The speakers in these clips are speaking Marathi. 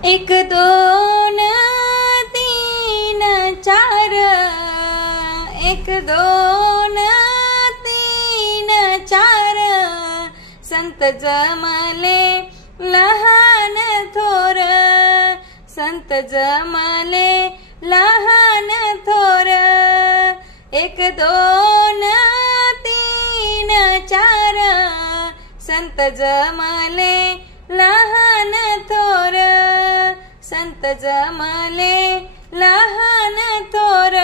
एक दोन तीन चार, एक दोन तीन चार, संत जमले लहान थोर, संत जमले लहान थोर। एक दोन तीन चार, संत जमले लहान थोर, संत जमले लहान थोर।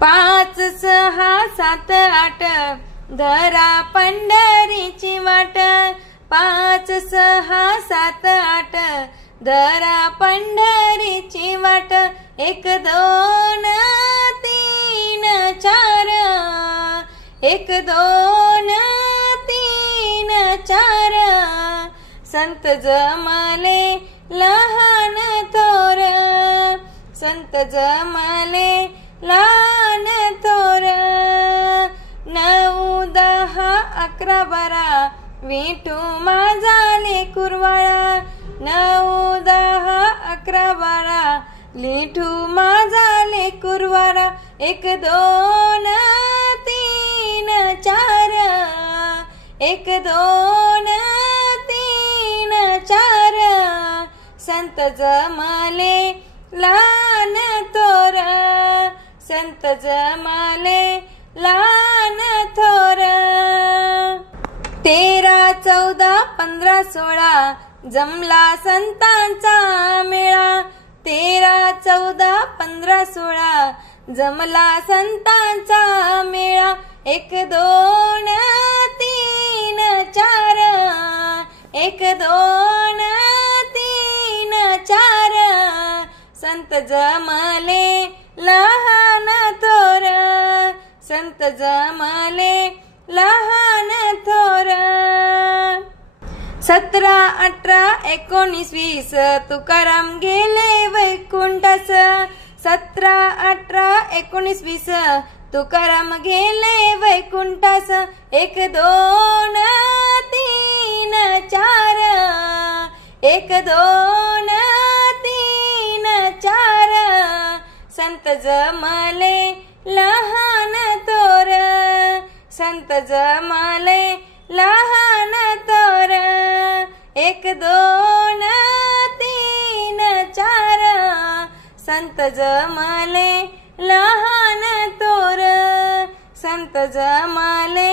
पाच सहा सात आठ, धरा पंढरीची वाट, पाच सहा सात आठ, धरा पंढरीची वाट। एक दोन तीन चार, एक दोन तीन चार, संत जमले लहान थोर, संत जमले लहान थोर। नऊ दहा अकरा बारा, विठू माझा लेकुरवाळा, नऊ दहा अकरा बारा, विठू माझा लेकुरवाळा। एक दोन तीन चार, एक दोन तीन चार, संत जमले लहान थोर, संत जमले लहान थोर। तेरा चौदा पंधरा सोळा, जमला संतांचा मेळा, तेरा चौदा पंधरा सोळा, जमला संतांचा मेळा। एक दोन तीन चार, एक दोन तीन चार, संत जमले लहान थोर, संत जमले लहान थोर। 17 18 19 20, तुकाराम गेले वैकुंठास, 17 18 19 20, तुकाराम गेले वैकुंठास। एक दोन तीन चार, एक दोन तीन चार, संत जमले लहान थोर, संत जमले लहान थोर। एक दोन तीन चार, संत जमले लहान थोर, संत जमले